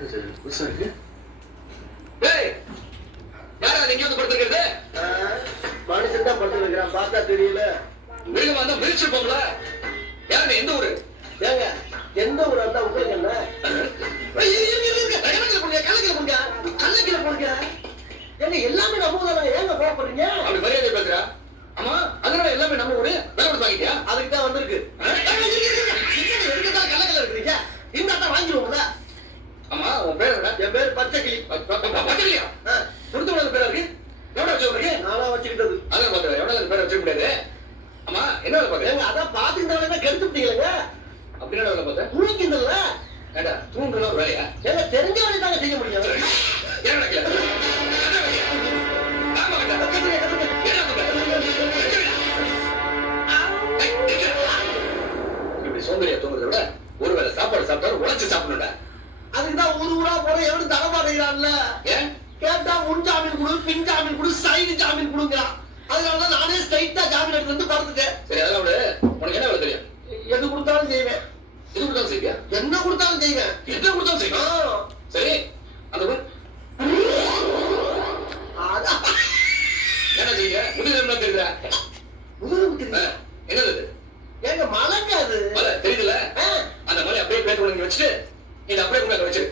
புதுசா இருக்கு. டேய் யாரா நீங்க வந்து படுத்துக்கிறது? மனுஷன் தான் படுத்துக்கிறான், பார்த்தா தெரியல. மிருகம் வந்தா மிரிச்சு போகல. யாரு எந்த ஊரு? ஏங்க எந்த ஊரா இருந்தா உங்களுக்கு என்ன? கள்ளக்கில போடுங்க. ஏங்க எல்லாமே நம்ம ஊர்ல ஏங்க கோவப்படுறீங்க? அப்படி மரியாதை பேசுறா? ஆமா அதனால எல்லாமே நம்ம ஊரு வேலை கொடுத்து வாங்கிட்டியா? அதுக்கு தான் வந்திருக்கு. கள்ளக்கில இருக்கிறீங்க இந்த வாங்கிடுவோம்ல. ஆமா உன் பேர் என்ன? என் பேர் பச்சைக்கிளி. பச்சைக்கிளியா? கொடுத்து பேர் இருக்கு எவ்வளவு வச்சு உங்களுக்கு? நானா வச்சுக்கிட்டது. அதான் பாக்குறேன் எவ்வளவு பேர் வச்சுக்க முடியாது. ஆமா என்ன வேலை பாக்குறேன்? அதான் பாத்துக்கிட்டாலே கெடுத்துட்டீங்களங்க. அப்படின்னு வேலை பார்த்தேன் தூங்கிந்தல்ல. ஏடா தூங்குற ஒரு வேலையா? ஏங்க தெரிஞ்ச வேலையை தாங்க செய்ய முடியும். என்ன நடக்கல? இப்படி சோம்பேறியா தூங்குறத விட ஒருவேளை சாப்பாடு சாப்பிட்டாலும் உழைச்சு சாப்பிடணும்டா. அதுக்குதான் ஊரு ஊரா போற எவனும் தரமாட்டேங்கிறான்ல. ஏன் கேட்டா முன் ஜாமீன் கொடு, பின் ஜாமீன் கொடு, சைடு ஜாமீன் கொடுங்கிறான். அதனாலதான் நானே ஸ்ட்ரைட்டா ஜாமீன் எடுத்து வந்து படுத்துட்டேன். சரி அதெல்லாம் விட உனக்கு என்ன வேலை தெரியும்? எது கொடுத்தாலும் செய்வேன். எது கொடுத்தாலும் செய்வியா? என்ன கொடுத்தாலும் செய்வேன். என்ன கொடுத்தாலும் செய்வேன். சரி அந்த என்ன செய்ய முதுகு தெரியுதா? முதுகு என்னது? ஏங்க மலைங்க அது. மலை தெரியுதுல? அந்த மலை அப்படியே பேட்டு வச்சுட்டு இதை அப்படியே கொண்டு வச்சு